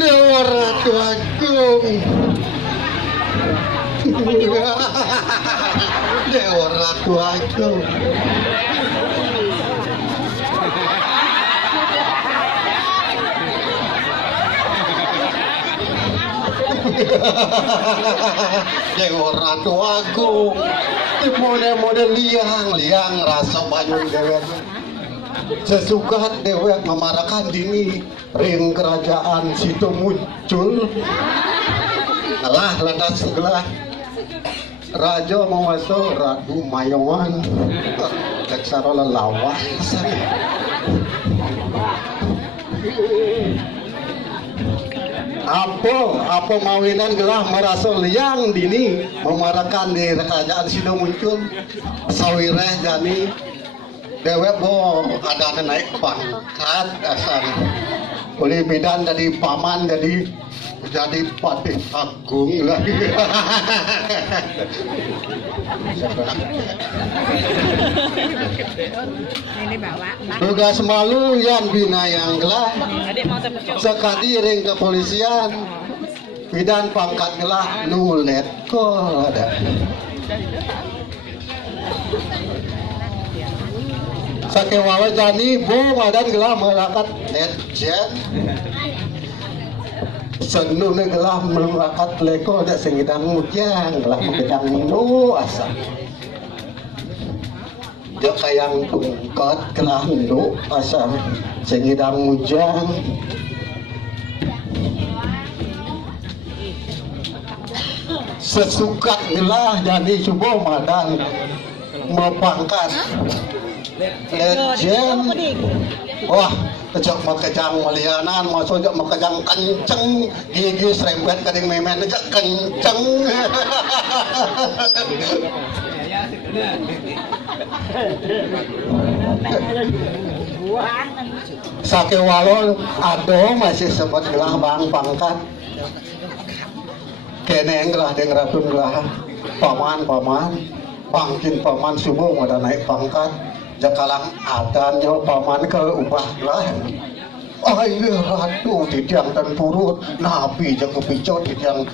Dewa Ratu Agung. Dewa Ratu Agung. Dewa Ratu Agung. Model-model liang rasa banyu dewek. Sesukat dewek memarakan dini ring kerajaan situ muncul. Alah lantas segelah raja memasuk Ratu Mayongan teksaro lelawah apa mawinan gelah merasa liang dini memarakan di kerajaan situ muncul sawireh jani dewek bo ada naik pangkat asal oleh bidan jadi paman jadi patih agung lagi. Ini bawa tugas malu yang binayang gelah sekali ring kepolisian bidan pangkat gelah nulet kok ada sakewawa jani bo madan gelah melakat legend senun gelah melakat leko ada sengidang mujang gelah mengedang nu asa dia kayang tungkat gelah nu asa sengidang mujang sesukat gelah jadi subuh madan mepangkat legend. Wah, kejak makejang malianan, masuk jak makejang kenceng, gigi serempet kadang memen aja kenceng. Sakewalon ado masih sempat gelah bang pangkat. Kene gelah deng ratun gelah paman bangkin paman subuh ada naik pangkat. Jakalang adannya paman ke ubah lah. Ayo ratu di tiang dan purut nabi jago picot di tiang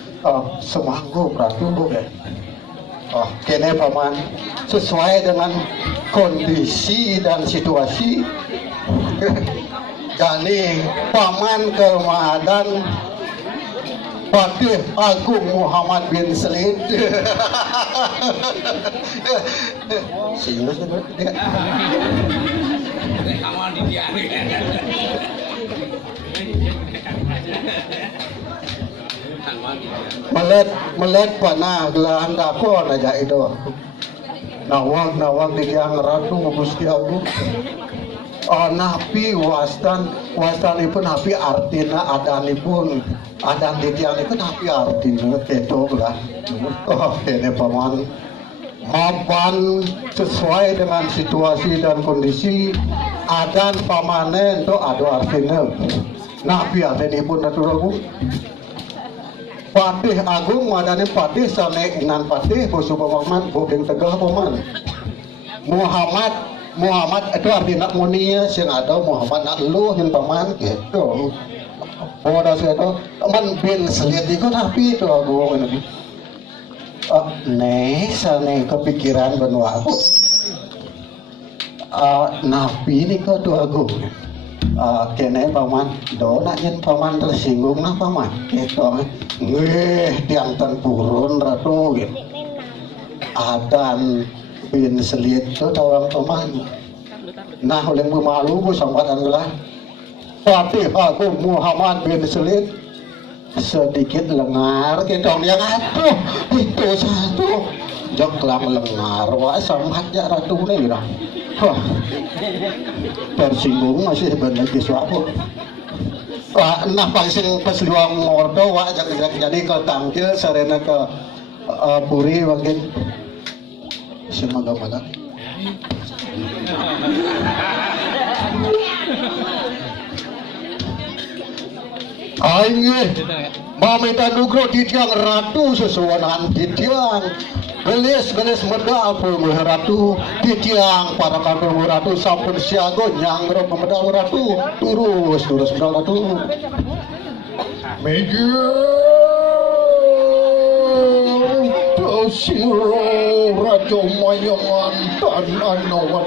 semanggu ratu deh. Kene paman sesuai dengan kondisi dan situasi. Jadi paman ke rumah adan Patih Agung Muhammad bin Selid. Serius dia. Melet panah gelahan dapur aja itu. Nawang di yang ratu Gusti Agung. Napi wastan pun napi artina adanipun adan ditiang itu napi artina itu lah. Ini paman mapan sesuai dengan situasi dan kondisi adan pamanen itu ada artinya napi adanipun naturaku Patih Agung madane patih sane inan patih bosu paman bobeng tegah paman. Muhammad itu artinya munia sing ada Muhammad nak lu yang paman gitu. Pada saya itu man bin selit itu tapi itu Agung ini. Sane kepikiran benua aku. Nabi ini kok tuh Agung. Kene paman do nak yen paman tersinggung nah paman gitu tiang tempurun ratu gitu adan bin selit itu tawang paman nah oleh malu bu sambatan gelah Fatih aku Muhammad bin Selit sedikit lengar kita yang aduh itu satu jok lang lengar wah sambat ya ratu nih lah tersinggung masih benar di suatu nah paling pas luang ngordo wah jadi ke tangkil sarena ke puri makin semoga mana aing mamita nugro titiang ratu sesuanan titiang gelis medal pun ratu titiang para kantor ratu sampun siago nyangro pemedal ratu turus medal ratu meja siro raja mayangan tanah nawan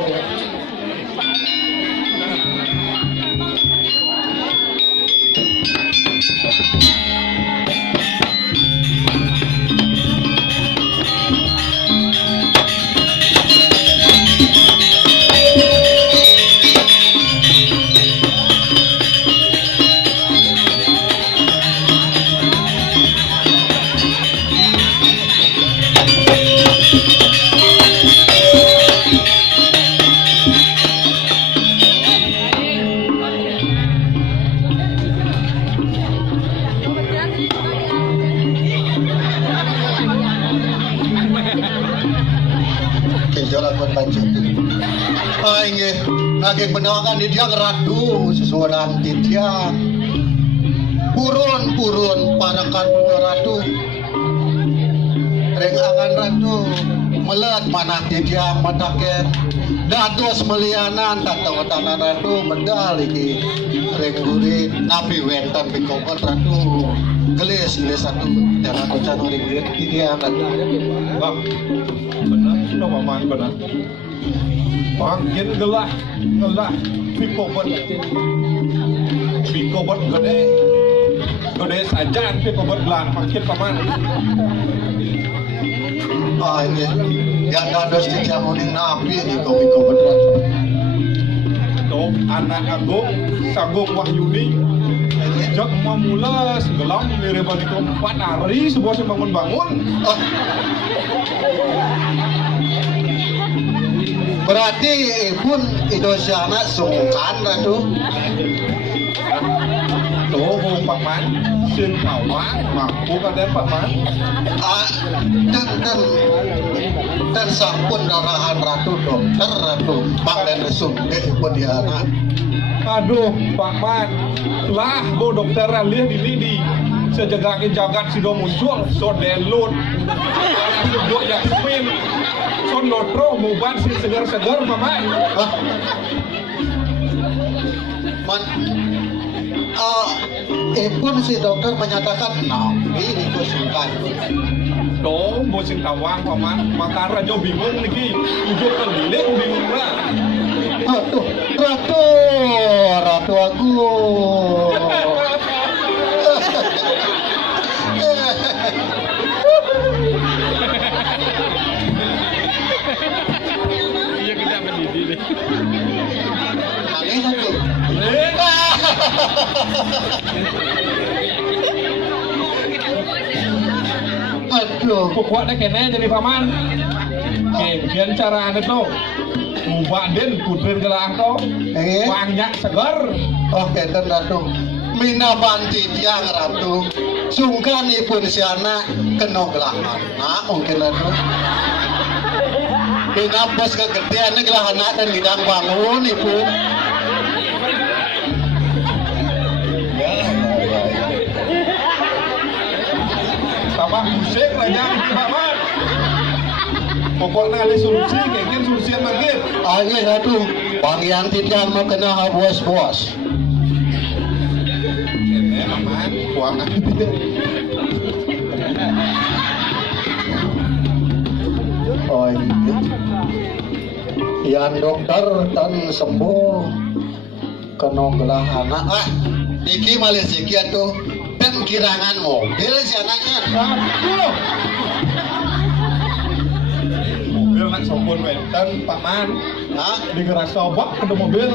lagi penawakan di tiang ratu sesuatu di tiang purun para kantor ratu rengangan ratu melat mana di tiang mataket dados melianan tata tanah ratu medal iki rengguri nabi wentan bikobar ratu gelis satu jangan kocan ring di tiang ratu bang benar sudah paman benar makin gelah pikobat gede saja pikobat gelah makin paman ini yang ada di jamuning nabi ini pikobat tuh anak agung sagung wahyuni jak memula segelam mirip di keempat hari sebuah bangun berarti pun itu anak sungkan ratu tuh paman sin kawang mampu kan paman dan sampun arahan ratu dokter ratu panglen resum pun dia anak aduh paman lah bu dokter alih di sejagakin jagat sudah muncul so download buat Yasmin son lotro muban si segar-segar mamai man pun si dokter menyatakan ini sungkan do musim tawang paman maka raja bingung niki ujuk terbilik bingung lah aduh ratu aku iya kita mendidih nangis aku aduh pokoknya kena jadi paman kian cara ane tuh ubah den putrin gelang tuh banyak segar kenten ratu mina banti tiang ratu sungkan pun si anak kena gelangan nah mungkin ratu pinapos kegedean gelangan anak dan hidang bangun pun tambah musik aja paman. Pokoknya ada solusi, kayaknya solusi yang manggil. Ayo ratu, bagian tidak mau kena bos. Ini paman, kuangan tidak. Oh ini, yang dokter dan sembuh kena gelah anak. Niki Malaysia tuh dan kirangan mobil si anaknya. Aduh. Mobil nak sombong wenten paman. Di gerak sobak ke mobil.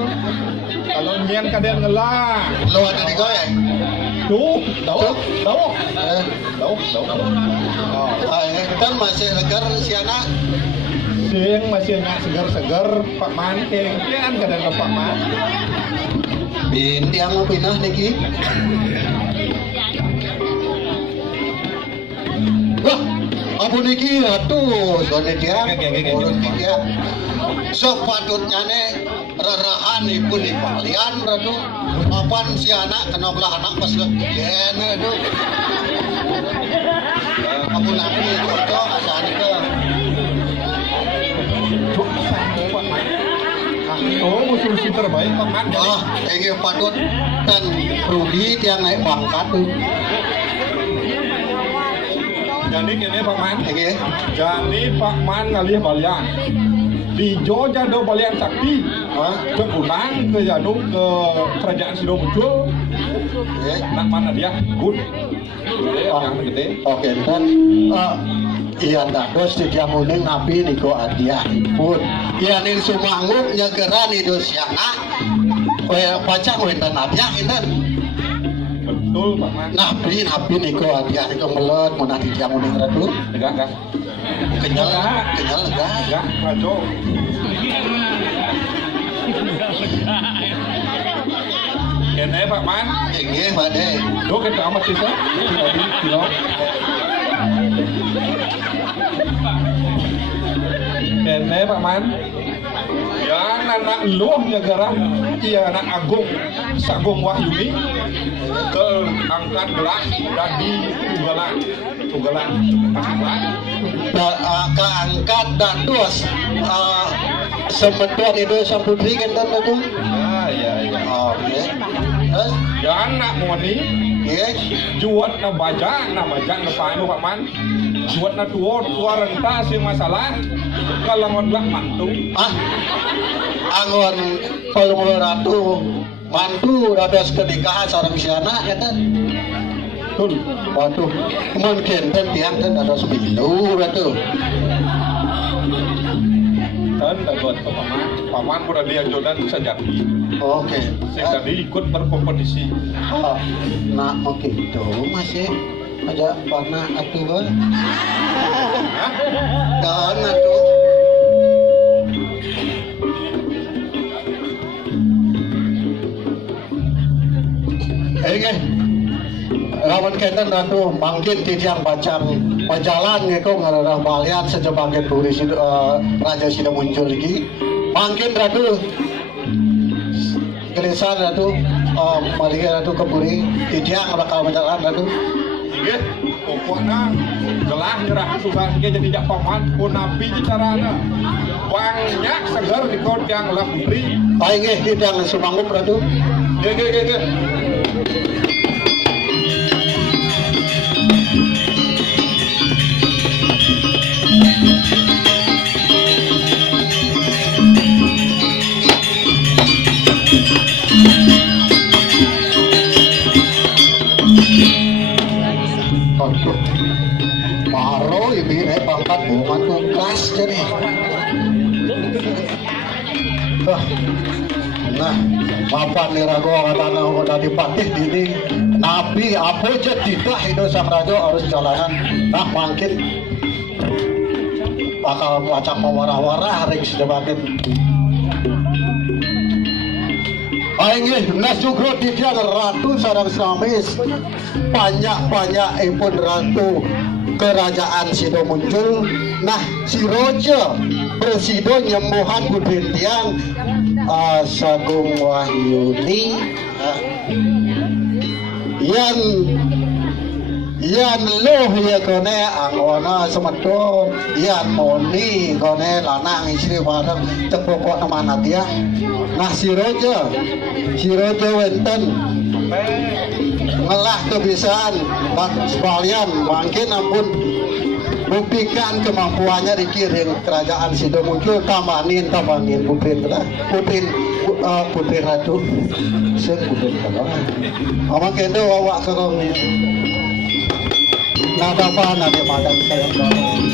Kalau nyian kaden ngelah. Lo ada di kau ya? Tuh, tahu. Kan masih segar si anak. Sing masih nak segar-segar Pak Man, kengkian kadang Pak Man. Binti yang mau pindah niki. Wah, abu niki atuh, soalnya dia urut dia. Sepatutnya nih rarahan ibu nih kalian ratu. Apaan si anak kena belah anak pas kejadian itu. Abu nabi cocok asal itu. Oh, solusi terbaik Pak Man. Ini patut dan Rudi yang naik pangkat tuh. Jadi kini Pak Man. Jadi Pak Man ngalih balian. Di Jogja do balian sakti. Ke Gunang, ke Jadung, ke kerajaan Sido muncul. Nak mana dia? Good. Yang gede. Oke, dan iya dados di tiang uning nabi niko adiah pun iya ning Sumangun nyegeran itu siana pacak wenten adiah itu betul Pak Man. Nabi niko adiah niko melet mau di tiang uning ratu enggak kenyal enggak rajo kene Pak Man nggih Pak De do kita amat sisa tadi kilo kene Pak Man yang anak luah negara ia anak agung Sagung Wahyuni ke angkat gelas dan di tunggalan keangkat dan dos semetuan itu sang putri kan itu ya oke terus ya anak moni juat na baja na paano Pak Man juat na tua renta si masalah kalangon lah mantu angon pelumur ratu mantu radas kenikahan seorang si anak ya kan betul waduh mungkin dan tiang dan ada sembilu ratu dan dapat paman pura dia Jordan sejati oke saya tadi ikut berkompetisi nak begitu masih aja panah atuh kan atuh lawan kenten ratu mangkin titiang bacang pajalan gitu ngarang balian sejebagian turis raja sudah muncul lagi mangkin ratu gerisan ratu malikan ratu keburi titiang bakal berjalan ratu iya pokoknya gelah nyerah sugan jadi tidak paman pun nabi carana banyak segar di kau yang lah putri ayo titiang Sumangun ratu iya Maro ibu naik pangkat bukan tugas jadi. Nah, mapan nih rago katana udah dipatih dini. Nabi apa aja tidak itu sang raja harus jalanan. Nah mungkin bakal macam mewarah-warah ring sebagian. Aingih nasugro tiang ratu sarang samis banyak impun ratu kerajaan Sido muncul. Nah si Roja Presido nyembuhan budin tiang Sagung Wahyuni Yan loh ya kone angona semedo yan moni kone lanang istri bareng tepokok mana dia nah si rojo wenten ngelah kebiasaan sekalian mungkin ampun buktikan kemampuannya dikirim kerajaan Sido muncul tambahin putri ratu seputrin kalau amang kendo awak kerong nada apa nada madan kayak